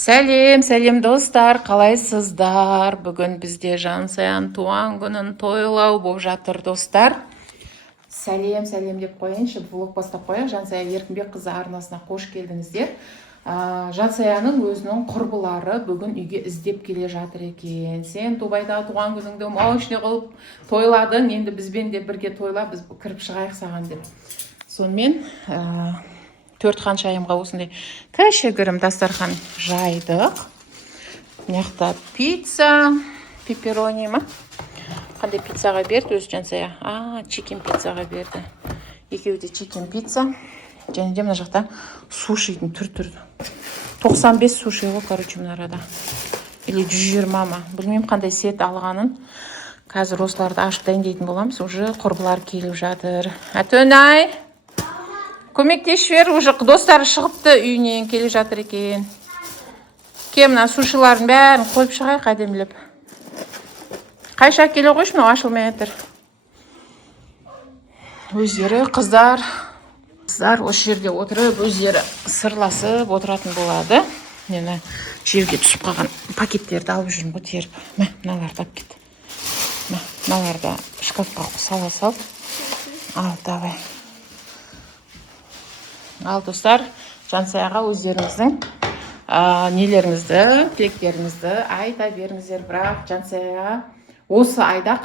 Сәлем достар, қалайсыздар? Бүгін бізде Жансаян туған күнін тойлау болып жатыр достар. Сәлем деп қояйыншы, влог бастап қояйық. Жансая Еркінбекқызы арнасына қош келдіңіздер. Жансаяның өзінің құрбылары бүгін үйге іздеп келе жатыр екен. Сен Дубайда туған күніңді маушне қылып тойладың, енді бізбен де бірге тойла, біз кіріп шығайық саған деп. Сонымен 4 шайымға осындай кішігірім дастархан жайдық. Мына пицца, пепперони ма? Қандай пиццаға берді өзі Жансая? Чикен пиццаға берді. Екеуі де чикен пицца. Және де мына жақта сушидің түр-түрді. 95 суши ғой, короче, мына арада. Или 120 ма? Білмеймін қандай сет алғанын. Қазір осыларды ашып дайындайтын боламыз. Уже құрбылар келіп жатыр. Атөнай! Көмектесіп жібер, уже достары шығыпты, үйінен келе жатыр екен. Мына сушилардың бәрін қойып шығайық әдемілеп. Қайша келе қойшы, мынау ашылмай жатыр. Өздері қыздар осы жерде отырып, өздері сырласып отыратын болады. Мені жерге түсіп қалған пакеттерді алып жүрмін ғой, теріп. Мыналарды алып кет. Мыналарды шкафқа сала сал. Ал, давай. Ал достар, Жансаяға өздеріңіздің нелеріңізді, тілектеріңізді айта беріңіздер. Бірақ Жансаяға осы айда,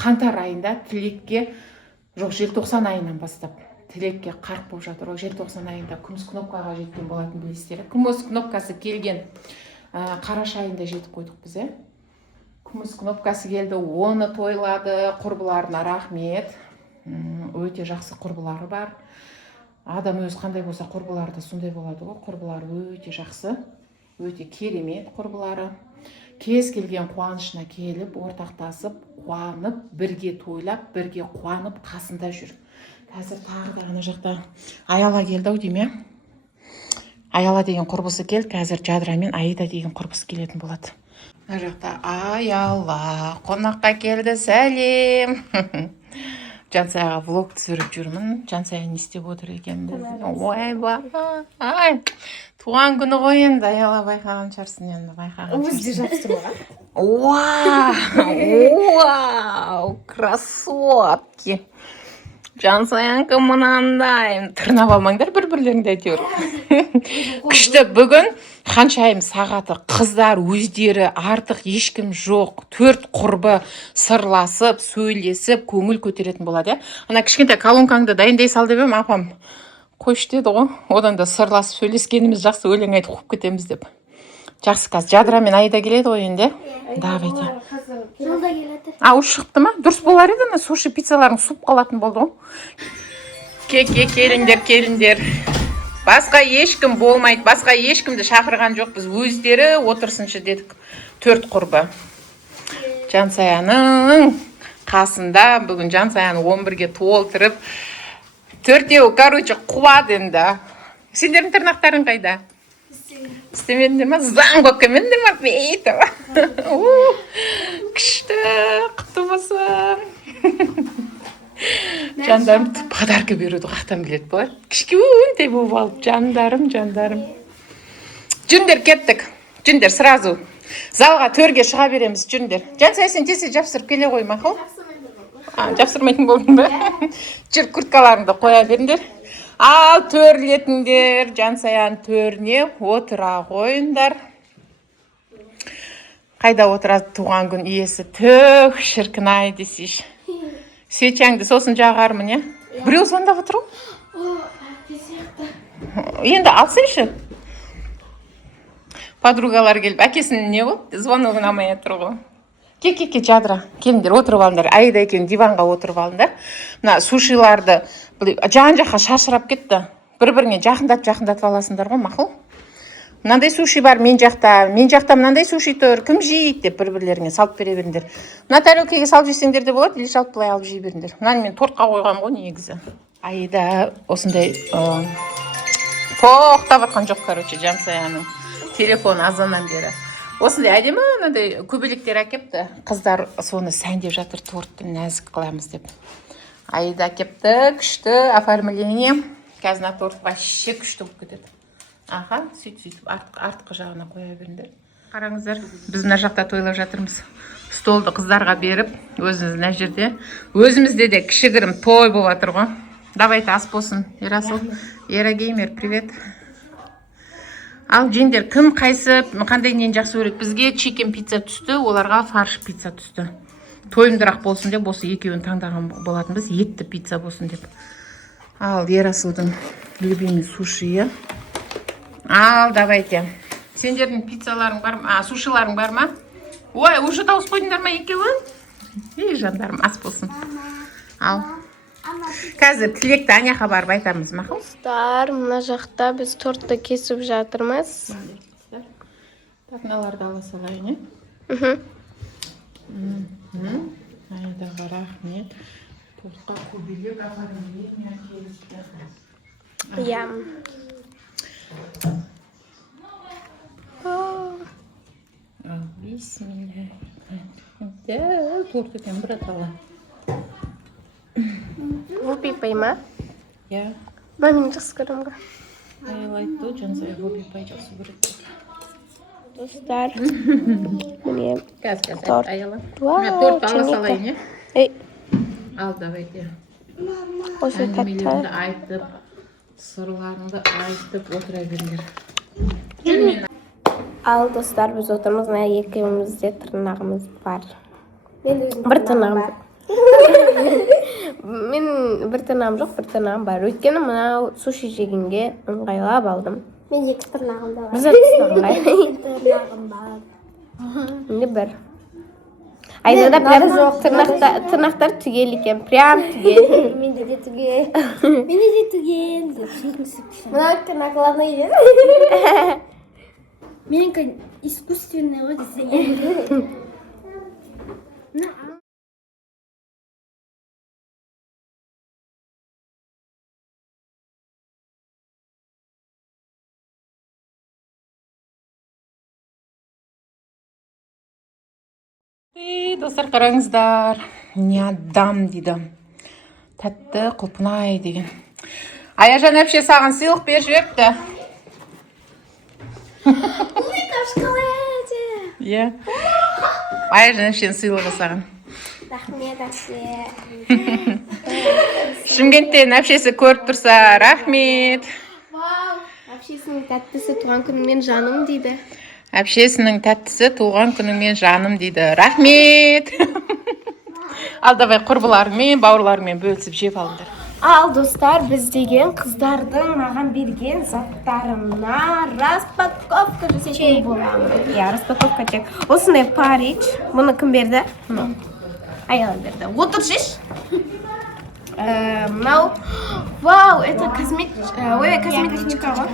қаңтар айында тілекке, жоқ, желтоқсан айынан бастап тілекке қарқ болып жатыр. Желтоқсан айында күміс кнопкаға жеткен болатын, білесіздер. Күміс кнопкасы келген қараша айында жетіп қойдық біз. Күміс кнопкасы келді, оны тойлады, құрбыларына рахмет. Өте жақсы құрбылары бар. Адам өз қандай болса, құрбылары да сондай болады ғой. Құрбылары өте жақсы, өте керемет құрбылары. Кез келген қуанышына келіп, ортақтасып, қуанып, бірге тойлап, бірге қуанып, қасында жүр. Қазір тағы да ана жақта Аяла келді-ау дейме. Аяла деген құрбысы келді, қазір Жадыра мен Аида деген құрбысы келетін болады. Ана жақта Аяла қонаққа келді, сәлем. Жансаяға влог түсіріп жүрмін. Жансая не істеп отыр екен. Ой, туған күні ғой енді. Аяла байқаған шығарсың енді, байқаған шығарсың. Өзі жақсы Вау, красотки. Жансаяңқы мынандай. Тырнап алмаңдар бір-бірлеріңді әйтеуір. Күшті. Бүгін ханшайым сағаты, қыздар өздері, артық ешкім жоқ. 4 құрбы сырласып, сөйлесіп, көңіл көтеретін болады. Ана кішкентай колонкаңды дайындай сал деп ем, апам қойшы деді ғой. Одан да сырласып сөйлескеніміз жақсы, өлең айтып қуып кетеміз деп. Жақсы, қазір Жадыра мен Аида келеді ғой енді. Давайте. Жолда келеді. Ауыз шығыпты ма? Дұрыс болар еді, суши пиццаларын суып қалатын болды ғой. Келіңдер. Басқа ешкім болмайды, басқа ешкімді шақырған жоқ, біз өздері отырсыншы дедік. 4 құрбы. Жансаяның қасында бүгін Жансаяны 11-ге толтырып, 4-еу, короче, қуады енді. Сендердің тырнақтарың қайда? Істемедіңдер ма? Заң болып келмедіңдер ма? Бейті. Күшті, құтты болсын. Жандарым подарка беруді қақтан біледі болар. Кішкентай болып алып, жандарым. Жүріңдер, кеттік. Жүріңдер, сразу. Залға 4-ге шыға береміз, жүріңдер. Жансая, сен тез жапсырып келе қой, мақұл? Жапсырмайтын болдың ба? Жүр, курткаларыңды қоя беріңдер. Ал, төрлетіңдер. Жансаяның төріне отыра қойыңдар. Қайда отырады туған күн иесі? Түх, шіркін ай десейші. Свечаңды сосын жағармын, е? Біреу звондап отыр ғой? Енді алсайшы. Подругалар келіп, әкесінің не болды? Звонок ұнамай отыр ғой. Ке, Жадыра, келіңдер, отырып алыңдар. Аида екен диванға отырып алыңдар. Мына сушиларды жан-жаққа шашырап кетті. Бір-біріне жақындатып аласыңдар ғой, мақұл? Мынандай суши бар мен жақта мынандай суши тұр, кім жейді деп бір-бірлеріңе салып бере беріңдер. Мына тарелкеге салып жесеңдер де болады, или жалпы былай алып жей беріңдер. Мынаны мен тортқа қойғам ғой негізі. Аида осындай тоқтап атқан жоқ, короче, Жансаяның телефоны азаннан бері. Осындай әдемі мынандай көбелектер әкепті. Қыздар соны сәндеп жатыр, тортты нәзік қыламыз деп. Аида әкепті, күшті оформление. Қазір торт вообще күшті болып кетеді. Аха, сөйтіп артқы жағына қоя беріңдер. Қараңыздар, біз мына жақта тойлап жатырмыз. Столды қыздарға беріп, өзіміз мына жерде. Өзімізде де кішігірім той болып жатыр ғой. Давайте ас болсын. Ерасыл, Ерагеймер, привет. Ал жеңдер, кім қайсы, қандай нен жақсы көреді? Бізге чикен пицца түсті, оларға фарш пицца түсті. Тойымдырақ болсын деп, осы екеуін таңдаған болатын біз, етті пицца болсын деп. Ал Ерасылдың любимый суши. Ал, давайте. Сендердің пиццаларың бар ма? Сушиларың бар ма? Ой, уже дауыс қойдыңдар ма екеуі? Ей, жандарым, ас болсын. Ал. Қазір тілекті Аняға барып айтамыз, мақұл? Достар, мына жақта біз тортты кесіп жатырмыз. Так, мыналарды ала салайын, Айдаға рахмет. Тортқа көбелек апарып етмей келісті. Иә. Бисмилля. Да, торт екен, брат ала. Вупипай ма? Иә. Мен жақсы көремін ғой. Аял айтты, Жансая вупипай жақсы көреді. Достар, міне Қазір торт. аяла. Вау, Торт ала салайын, Ей, Ал, давайте. осы Әңгімелеріңді тәтті. айтып, сырларыңды айтып отыра беріңдер. Жүрмен. Ал достар, біз отырмыз, мына екеумізде тырнағымыз бар. Бір тырнағым жоқ. Мен бір тырнағым жоқ, бір тырнағым бар. Өйткені мынау суши жегенге ыңғайлап алдым. Мен екі тырнағым да бар. Біз тырнағым Тырнағым бар. Менде бір. Айнада прям тырнақтар түгел екен, прям түгел. Менде де түгел. Менде де түгел. Мына тырнақларына еді. Менікі искусственный ғой десең. Достар, қараңыздар. Не адам дейді. Тәтті құлпынай деген. Аяжан әпше саған сыйлық беріп жіберіпті. Ой, қашқалайды. Иә. Аяжан әпшенің сыйлығы саған. Рахмет, әпше. Шымкенттен әпшесі көріп тұрса, рахмет. Вау, әпшесінің тәттісі туған күнімен жаным дейді. Әпшесінің тәттісі туған күніңмен жаным дейді. Рахмет. Ал давай құрбыларыңмен, бауырларыңмен бөлісіп жеп алыңдар. Ал достар, біз деген қыздардың маған берген заттарына распаковка жасайтын боламыз. Иә, распаковка чек. Осындай Париж. Бұны кім берді? Аяла берді. Отыр жеш. Мынау. Вау, это косметичка ғой.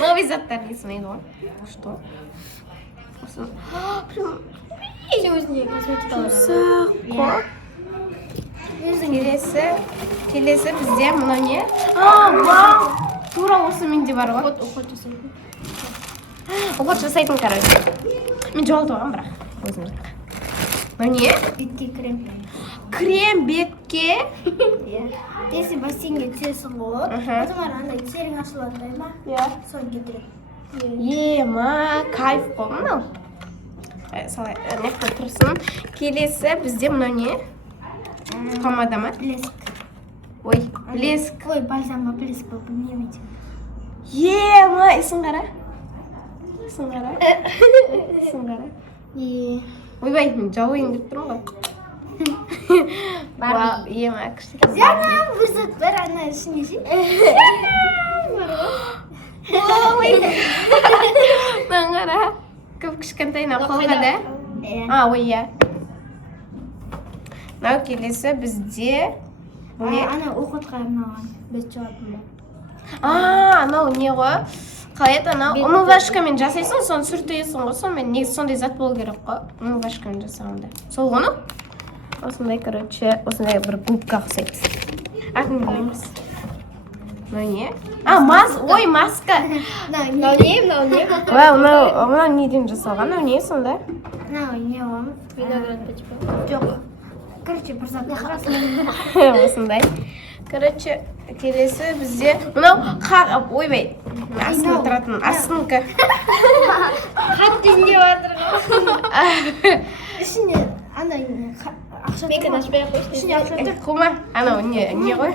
Новый заттар есімейді ғой. Что? Өзіне косметика бар. Саққа. Келесі бізде мұна не? Вау! Тура осы менде бар ғой. Оқот жасайды. Оқот жасайтын, короче. Мен жоғалтып алғам бірақ. Өзімдікі. Мұна не? Бетке крем. Крем бетке. Если бассейнге түсесің ғой, потом андай терің ашылады ма? Иә. Соны кетіреді. Ема, кайф қой мынау. Солай, нәпті тұрсын. Келесі бізде мұна не? Помада ма? Блеск. Ой, блеск. Ой, бальзам ба блеск ба білмеймін. Ема, ісін қара. Ісін қара. Ойбай, мен жауайын деп тұрмын ғой. Вау, ема, күшті. Жаңа бір зат бар, ана ішіне ше. Мынаны қара. Көп кішкентайына қолға да. Ой, иә. Мынау келесі бізде. Ана оқотқа арналған бет жуатын ба. Анау не ғой? Қалай еді анау? Умывашкамен жасайсың, соны сүртесің ғой. Сонымен негізі сондай зат болу керек қой. Умывашкамен жасағанда. Сол ғыны? Осындай, короче, осындай бір губка ұқсайды. Атын білеміз. Мынау не? Ой, маска. Мынау не? Мынау неден жасалған? Мынау не сонда? Мынау не ғой? Виноград ба типа? Жоқ. Короче, бір зат. Осындай. Короче, келесі бізде мынау ойбай астында тұратын астыңқы қатты не жатыр ғой. Ішіне ақша менікі ашпай ақ қойшы. ішіне ақша тұр. Құма анау не ғой.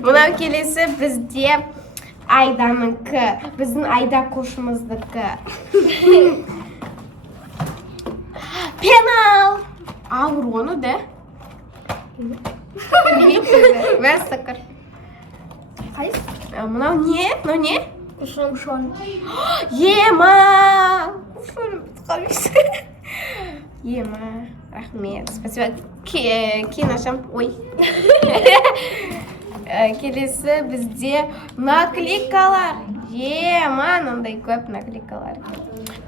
Мынау келесі бізде Айданікі, біздің Айда қошымыздікі. Пенал! Ауыр оны да? Бәс сақыр. Қайсы? Мынау не? Мынау не? Ұшон. Ема! Ұшон қабейсі. Ема, рахмет. Спасибо. Кейін ашам. Ой. Келесі бізде наклейкалар. Ема, мынандай көп наклейкалар.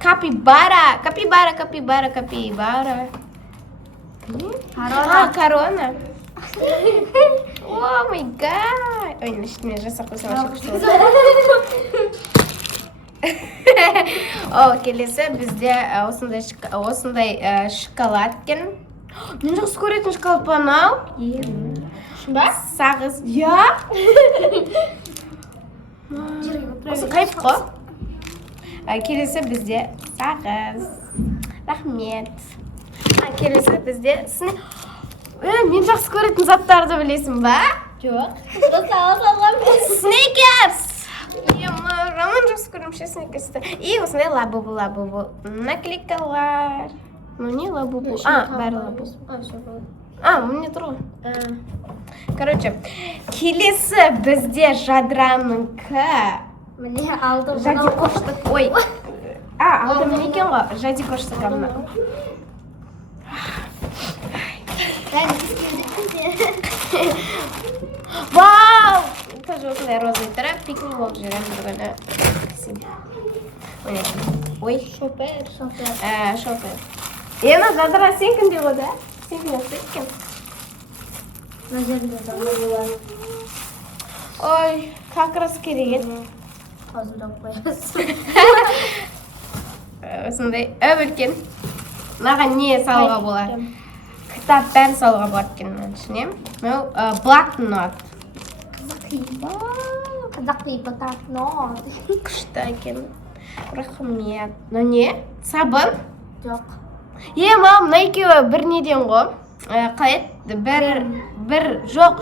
Капибара. Корона. О май гад. Ой, мен жасақ қойсам ашық О, келесі бізде осындай шоколад екен. Мен жақсы көретін шоколад па анау? Ба? Сағыз. Я? Осы қайып қо? Келесі бізде сағыз. Рахмет. Келесі бізде мен жақсы көретін заттарды білесің ба? Жоқ. Салған. Снекерс! Роман жақсы көрімше снекерсті. И осындай лабубу. Наклейкалар. Ну не лабубу. Бәрі лабубу. Міне тұр ғой. Короче, келесі бізде жадыраныкі. Міне алдым. Жадикоштық. Ой. Алдым не екен ғой? Жадикоштық амына. Вау! Тоже осындай розы тұрып, пикник болып жүрем бір күні. Ой. Шопер. Шопер. Ена, жадыра сенкін де ғой да? Сенкін өтсеккен. Мына жерінде болады. Ой, как раз керек еді. Қазылдап қоясыз. Осындай өбіркен. Маған не салуға болады? Кітап бәрін салуға болады екен мен ішіне. Блокнот. Қазақ блокнот. Күшті екен. Рахмет. Мынау не? Сабын? Жоқ. Мам, мына екеуі бір неден ғой. Қалай еді? Бір жоқ.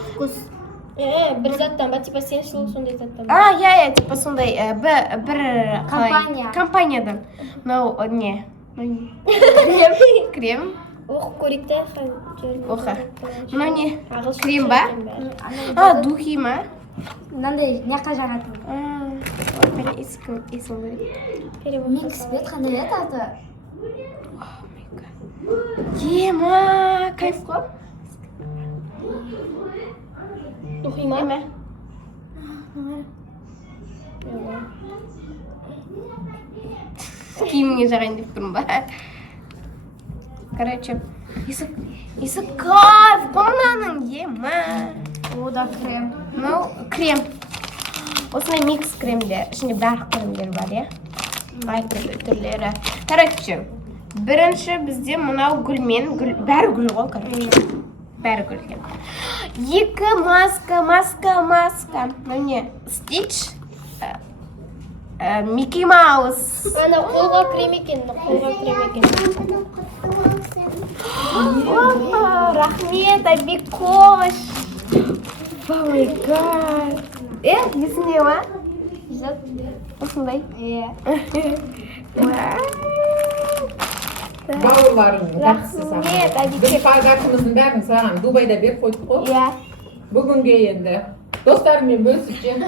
Бір заттан ба? Типа сен сондай заттан ба? Я, типа сондай бір Компания. Компаниядан. Мынау не? Крем. Оқып көрейік та. Оқа. Мынау не? Крем ба? Духи ма? Мынандай няқа жағатын. Бір есім көрейік. Микс бет қандай еді аты? Ема, кайф қой. Духи ма? Ема. Киіміңе жағайын деп тұрмын ба? Короче, есі кайф, қомнаның, ема. О, да крем. Мынау крем. Осындай микс кремдер, ішінде барлық кремдер бар, я? Түрлері. Короче, бірінші бізде мынау гүлмен, бәрі гүл ғой, короче. Бәрі гүл екен. Екі маска. Міне, Стич, Микки Маус. Ана қолға крем екен, Рахмет, Абикош. О май гад. Есінде ма? Осындай? Бауырларым, жақсы саған. Рахмет, Біз Абикош. подаркымыздың бәрін саған Дубайда беріп қойдық қой. Бүгінге енді достарыммен бөлісіп жем.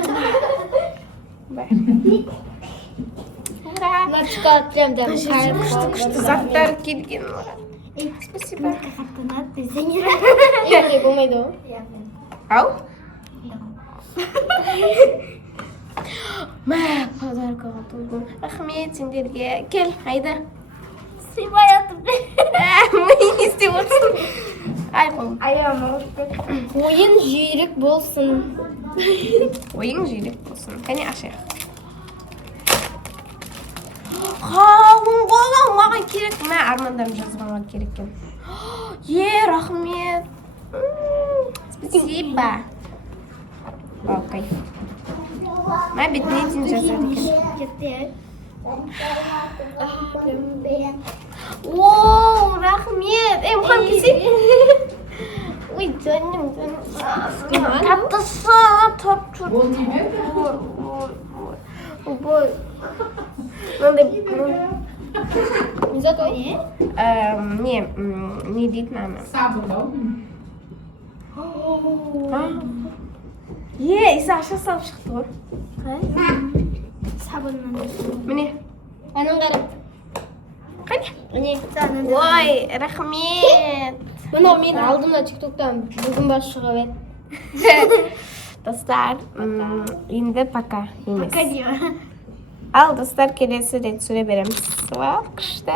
Мына шоколад кремден. Күшті заттар келген. Спасибо. Қаттанады десеңер. Ондай болмайды ғой. Ау? Мә, подаркаға тойдым. Рахмет сендерге. Кел, айда. Сыймай атып. Не істеп отырсың? Ай, қолым. Ойын жүйрік болсын. Ойың жүйрік болсын. Кәне ашайық. Қалың қолым, маған керек. Мә, армандарым жазғанға керек екен. Рахмет. Спасибо. Вау, кайф. Ма бетіне дейін жазады екен. Кетті. Ооо, рахмет. Мұқан кесек? Ой, жаным. Таптысы, тапчу. Ол неме? Ой. Мындай Зато не? не дейді мама. Сабырлау. Иса аша салып шықты ғой. Сабыннан. Міне. Анан қарап. Қане? Міне, саған. Ой, рахмет. Мынау мен алдымда тиктоктан бүгін бас шығып еді. Достар, енді пока емес. Пока деймін. Ал достар, келесі рет сүре береміз. Вау, күшті.